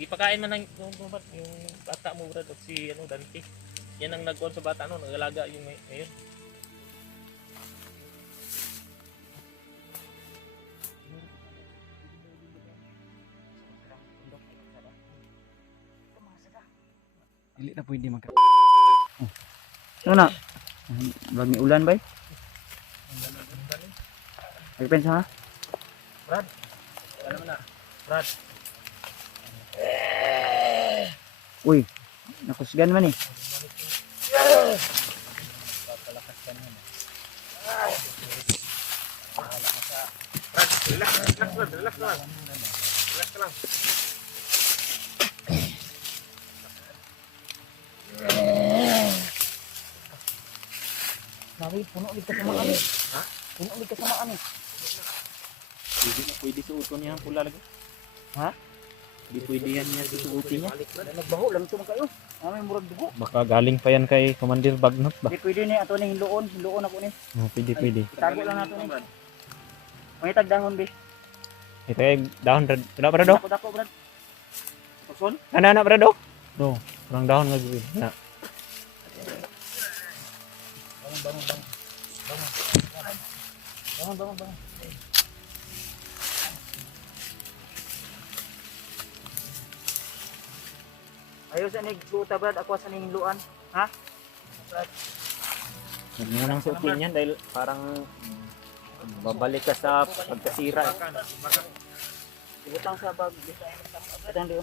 Ipakain man ng yung bata mo brad, o si ano Dante. Yan ang nagkuhan sa bata no, nag-alaga yung ngayon. Dili na pwede magka. Ano na? Bagi ulan bay? Nagpensa ha? Brad. Ano na? Brad. Uy, nakusgan man eh. Papalakas ka naman. Brad, relax Brad, relax lang. Relax ka lang. Nabi, puno ulit kasamaan eh. Ha? Puno ulit kasamaan eh. Hindi na pwede suoton niya ang pula lagi. Ha? Hindi pwede yan niya susuotin niya. Nagbaho lang ito kayo. May murag dugo. Baka galing pa yan kay Commander Bagnot ba? Hindi pwede ni ato ni hiluon ako ni. Pwede. Itago lang nato ni. May tagdahon be. Ito ay dahon Brad. Wala Brad do? Dako brad. Puson? Ana Brad do? No, kurang dahon nga gawin. Na. Bangun. Ayo sa nigluta brad, ako sa ningluan. Ha? Huwag mo nang suotin yan dahil parang babalik ka sa pagkasira. Ibutang sa bag. Kadang diyo.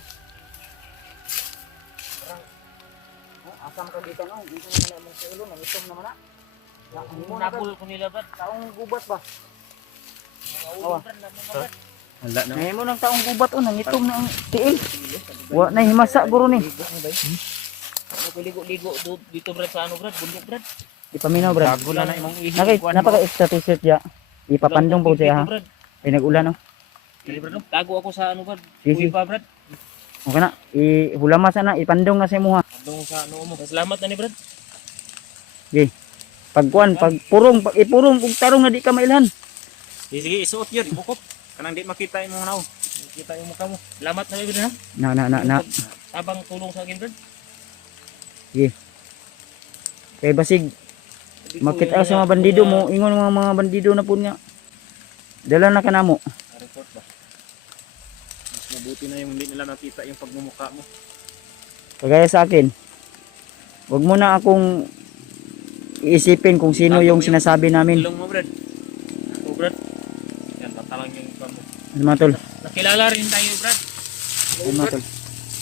Asam ka dito no, dito naman mo sa ulo, nangitom naman na. Nabul ko nila ba? Taong gubat ba? Awa. Wala na. Ngayon mo ng taong gubat o, nangitom na ang tiil. Wa na himasa guro ni. Ligo dito Brad sa ano Brad, bundok Brad. Ipaminaw brad. Bago na imong ihi. Napaka extra t-shirt ya. Ipapandong po siya ha. Ay nag-ulan no. Tago ako sa ano Brad. Sige. Uwi pa Brad. Okay na, ihulama sana, ipandong nga sa imo ha. Andong sa ano mo. Salamat na ni Brad. Pagkuan, pagpurong, ipurong, kung tarong na di ka mailhan. Sige, isuot yun, ibukop. Kanang di makita yung mga nao. Makita yung mukha mo. Salamat na Brad ha. Na. Tabang tulong sa akin Brad. Kay basig, makita sa mga bandido mo, ingon mga bandido na po nga. Dala na ka na mo. Report ba? Mas mabuti na yung hindi nila nakita yung pagmumukha mo. Kagaya sa akin, wag mo na akong iisipin kung sino yung sinasabi namin. Tulong mo Brad. Ako Brad. Yan, tatalang yung mukha mo. Ano mga tol? Nakilala rin tayo Brad. Ano mga tol?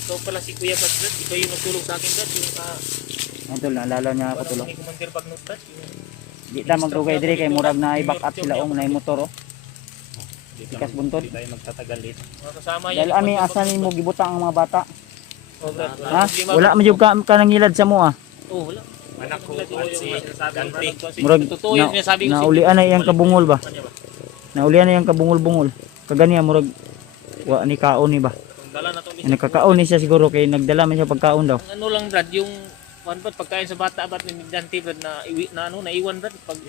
Ikaw pala si Kuya Brad. Ikaw yung nagtulong sa akin Brad. Yung Mga tol, naalala niya ako tulong. ni Commander Bagnot Brad. Di ta magdugay diri kay murag na i-back up sila o na motor o. Ikas buntod. Hindi tayo magtatagal dito. Mga kasama Dahil ami asan nimo gibutang ang mga bata. Oh, Brad. Ha? Wala man jud ka nangilad sa mo ah. Oh, wala. Anak ko at si Dante. Murag Totoo yung sinasabi ko. naulian na iyang kabungol ba? Naulian na iyang kabungol-bungol. Kaganiya murag wa ni kaon ni ba? Dala na to. Nagkakaon ni siya siguro kay nagdala man siya pagkaon daw. Ano lang Brad, yung pagkain sa bata Brad ni Dante Brad na naiwan Brad pag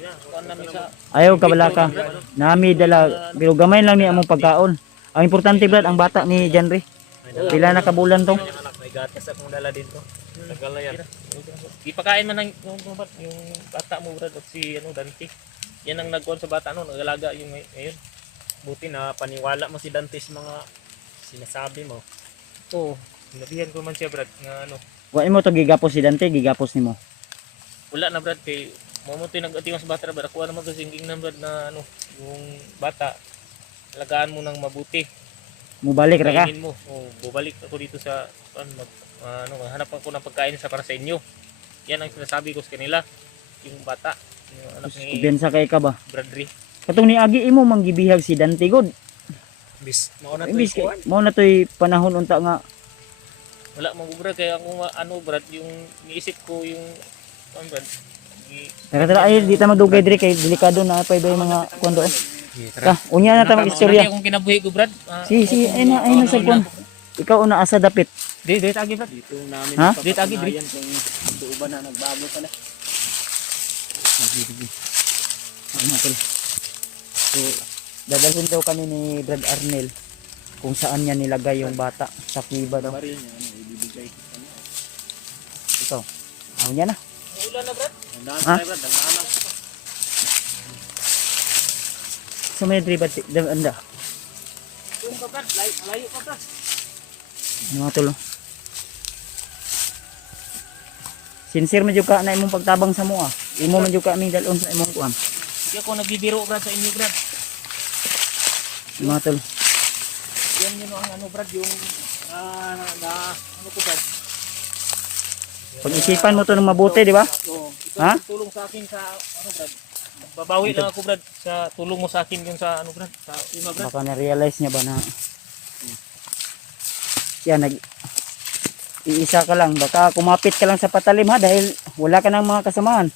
namin sa Ayaw kabalaka. Nami dala pero gamay lang ni among pagkaon. Ang importante brad ang bata ni Janry. Pila na kabulan to? may gatas akong dala dito. Tagal na yan. Ipakain man ng yung bata mo Brad, o si ano Dante. Yan ang nagkuhan sa bata no, nag-alaga yung ngayon. Buti na paniwala mo si Dante sa mga sinasabi mo. Oo, sinabihan ko man siya Brad nga ano. Wa imo to gigapos si Dante, gigapos nimo. Wala na Brad kay mamuti nag-atiwas sa bata Brad. Ako naman kasingking na Brad na ano, yung bata alagaan mo ng mabuti. Mubalik ra ka. Kainin mo. Oh, bubalik ako dito sa hanap ako ng pagkain sa para sa inyo. Yan ang sinasabi ko sa kanila. Yung bata, yung anak ni Kumpiyansa kay ka ba? Bradley. Katong ni agi imo manggibihag si Dante god. Bis, mauna to. Imbis kay mao na toy panahon unta nga Wala mo Brad kaya ako ano Brad yung niisip ko yung Brad. tara ay di ta madugay diri kay delikado na pa ba yung mga kundo. Ka, unya na ta mag-istorya. Kung kinabuhi ko Brad. Si ay na sa kon. Ikaw una asa dapit. Di agi Brad. Dito namin Ha? dito agi Brad. Kung tuuban na nagbago pala. Ano tol? So dadalhin daw kami ni Brad Arnel kung saan niya nilagay yung bata sa kuweba daw. Baril niya, ano, ibibigay. Ano, Ito. Ayaw niya na. Ulan na, Brad. Dandahan Ha? tayo, Brad. Dandahan lang. So may dribat anda. Doon ka, Brad. Layo ka, Brad. Ano mga tulo? Sincere man jud ka na imong pagtabang sa mua. Imo man jud ka aming dalon sa imong kuan. Hindi ako nagbibiro, Brad, sa inyo, Brad. Ano mga tulo? Yan yun ang ano, Brad, yung ano ko, Brad. Pag-isipan mo to ng mabuti, di ba? Oo. Ha? Ikaw tulong sa akin sa ano, Brad. Babawi lang ako, Brad, sa tulong mo sa akin yung sa ano, Brad, sa ima, Brad. Baka na-realize niya ba na yan, iisa ka lang. Baka kumapit ka lang sa patalim ha dahil wala ka ng mga kasamahan.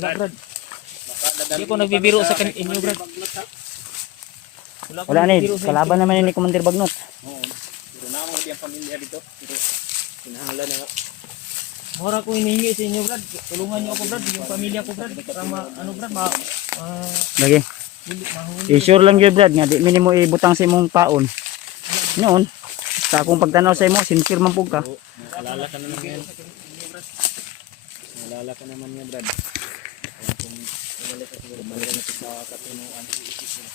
Wala, Brad. Baka Hindi ako nagbibiro sa inyo, Brad. Wala na kalaban naman ni Commander Bagnot. Oo. Pero na ako ang pamilya dito. Pero kinahanglan na nga. Mura ko hinihingi sa inyo, Brad. Tulungan niyo ako, Brad, yung pamilya ko, Brad. Para ano, Brad, Lagi. mahuli. I-sure lang yun, Brad, nga di minimo ibutang sa imong paon. Noon, sa akong pagtanaw sa imo, sincere man pug ka. Oo. Naalala ka naman yan. Naalala ka naman yan, Brad. Kaya kung umalis ka siguro, balik na sa katunuan.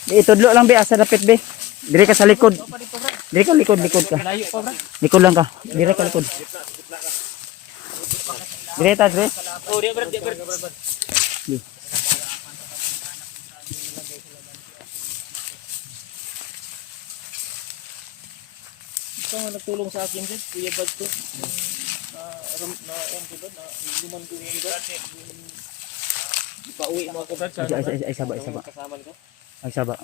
Di itudlo lang be asa dapit be. Dire ka sa likod. Pa dito, Brad. Dire ka likod ka. Layo pa, Brad. Likod lang ka. Dire ka likod. Dire ta, dire. Oh, dia, Brad, dia, Brad. Di. Ito nga nagtulong sa akin, Brad. Kuya Bad ko. Yan ko, Brad, na luman ko yung Brad. Ipauwi mo ako, Brad, sa Ay saba. kasama ko. Ay saba.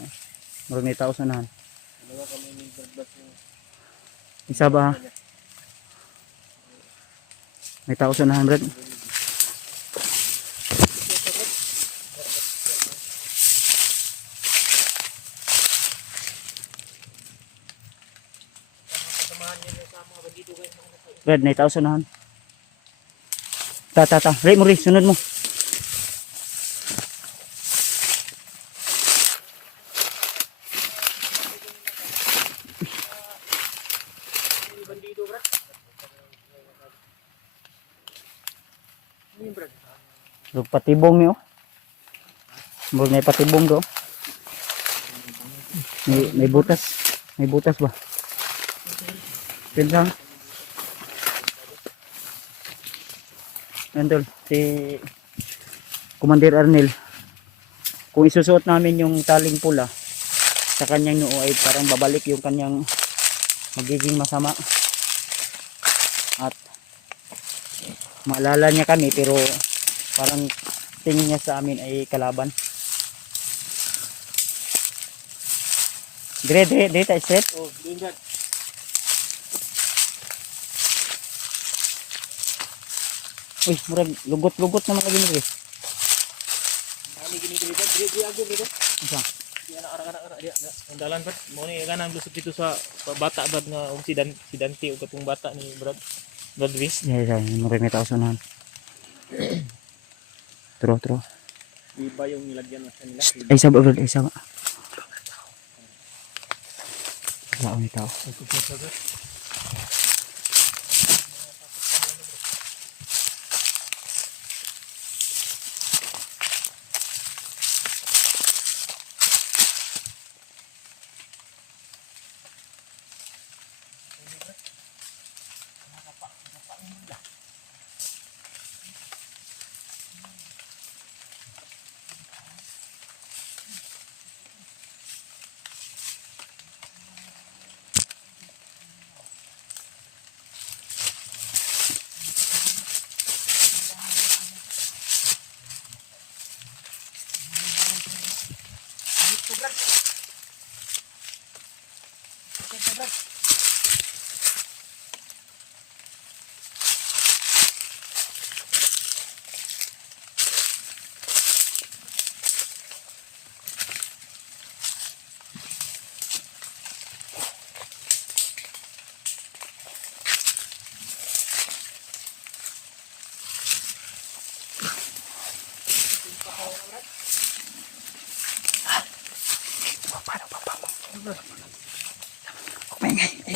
Murag may tao sa nahan. Dalawa kami ni Brad, yung Isa ba? May tao sa nahan, Brad. Brad, may tao sa nahan. Ta. Ray mo, Ray. Sunod mo. Rug patibong niyo. Murag may patibong do. May butas. May butas ba? Pinsa. Nandol si Commander Arnel. Kung isusuot namin yung taling pula sa kanyang noo ay parang babalik yung kanyang magiging masama. At maalala niya kami pero parang tingin niya sa amin ay kalaban. Dire tayo straight. oh, doon, Brad. Uy, murag lugot naman lagi ni. Kami gini diri, Brad. Diri ako, Brad. Isa. Yan ara dia. Ang dalan, Brad. Mo ni kanang lusot dito sa bata, Brad, nga si Dante o katong bata ni Brad. Brad Wiz. Ya, murag may tao sa nahan. Tro. Iba yung nilagyan mo sa nila. Ay saba, Brad, ay saba. Wala akong tao.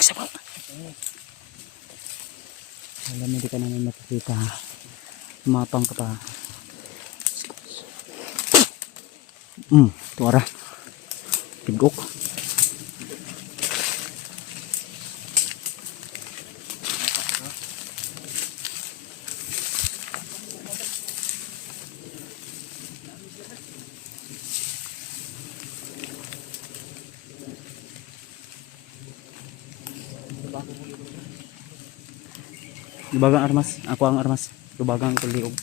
sama. Alam mo, di ka namin makikita. Mapang ka pa. Tuara. Tigok. Lubagang armas, ako ang armas. Lubagang kuliog.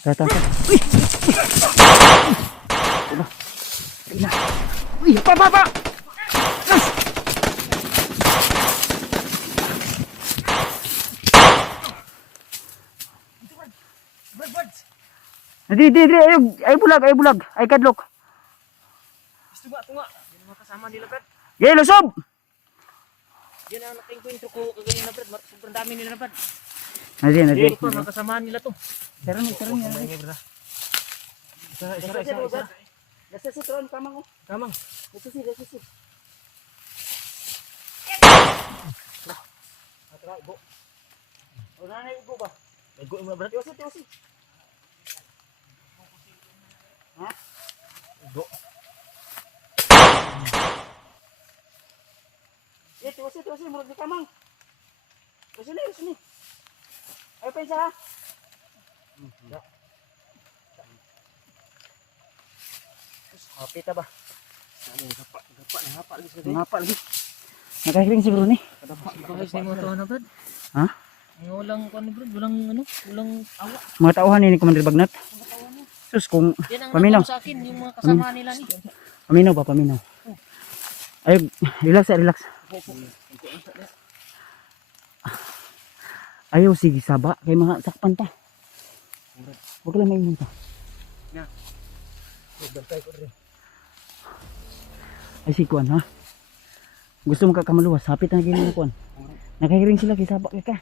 Tata. Uy! Uy! Ina. Uy, pa. Di, ay bulag, ay kadlok. Gusto ba ito nga? Yan ang mga kasama nila, Brad. Gay, lusob! Yan ang nakikwento ko kagayon na, Brad. Sobrang dami nila na, Brad. Nadi. Yan po, mga kasama nila to. Sarang yan. Isa. Nasa si Tron, kamang. Kamang. Nasa si. Atara, ibo. O na ibo ba? Igo mo, Brad. Tiwasi. Ha? Igo. Tiwasi, murag di kamang. Sini. Ay, pa isa ha? Happy ta ba? Hapa Ngapa lagi. Nakahiring siguro ni. Kahit sa mga taon na, Brad. Ha? Mga walang, ano, Brad, walang awa. Mga tauhan ni Commander Bagnat. Sus, kung Yan ang paminaw. naturo sa akin, yung mga kasama nila ni. Paminaw. Ay, relax. Ayaw, sige, saba. Kay mga sakpan ta. Huwag lang mainom ta. Ay, si Kuan, ha? Gusto mo kakamaluwas, hapit na gini na Kuan. Nakahiring sila, kay saba ka.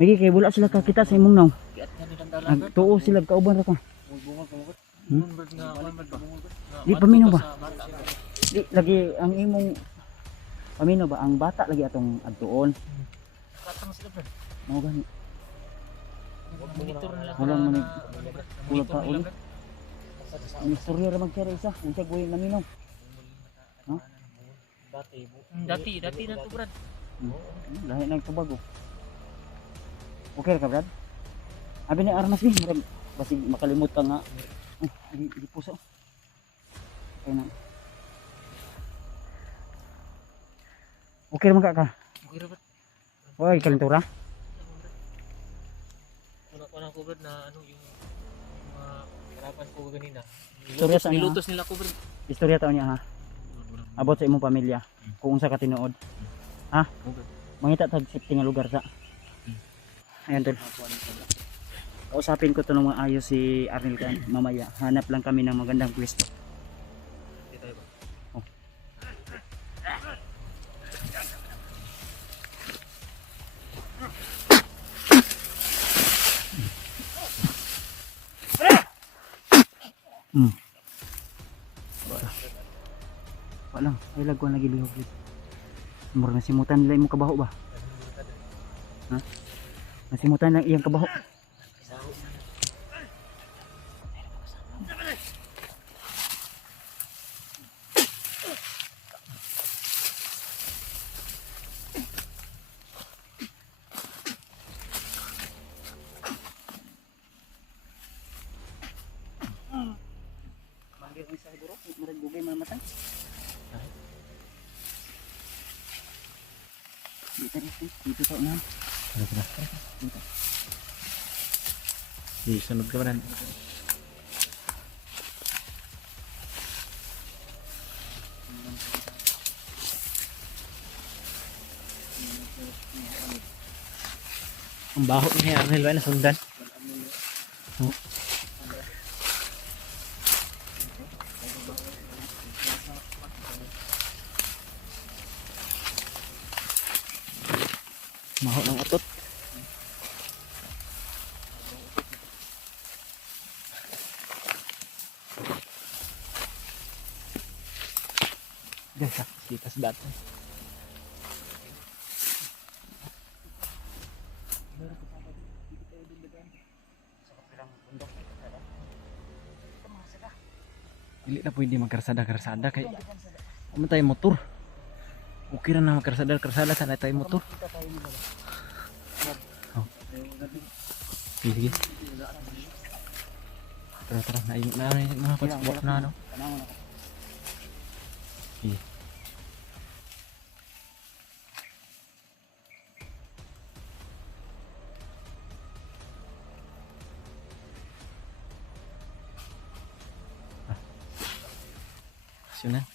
May kay bula sila kakita sa imong naw. Kiat ka nilang dalan, Brad. Nagtuo sila, kauban ra ka. Yung Brad nga, ano, Brad ba? Di, paminaw ba? Sa bata, Brad. Di, lagi ang imong paminaw ba? Ang bata lagi atong adtuon. Katang sila, Brad. Mao gani. Monitor nila. Walang manig. Monitor pa nila, ulo. Brad. Ang istorya ra magkara isa, unsay guwi naminaw. Dati na to, Brad. Lahi nang tubago. Okay ra ka, Brad? Abi ni armas ni, murag basig makalimot ka nga. Di puso. Ay na. Okay ra man ka. Okay ra, Brad. Oy, kalintura. Una ko, Brad, na ano yung mga harapan ko kanina. Istorya sa inyo, Nilutos nila ko, Brad. Istorya taon niya ha. Abot sa imong pamilya. Kung unsa ka tinuod. Ha? Mangita tag safety nga lugar sa. Ayan tol. Kausapin ko to ng mga ayos si Arnel kan mamaya. Hanap lang kami ng magandang pwesto. Oh. Walang, ay lagwan lagi bihog. Mura nasimutan nila imong kabaho ba? Ha? Nasimutan lang iyang kabaho. Manggil ni sa siguro, murag dugay man matang. Dito to na. Sunod ka ba nan? Ang baho ni Arnel ba na sundan? Oh. Maho ng utot. Guys, kita sa dati. Dili na pwede magkarsada-karsada kay ano tayo motor. Okay ra na magkarsada-karsada sana tayo motor. Oh. Sige. Tara, na patsubok na ano. Sige. Yun na.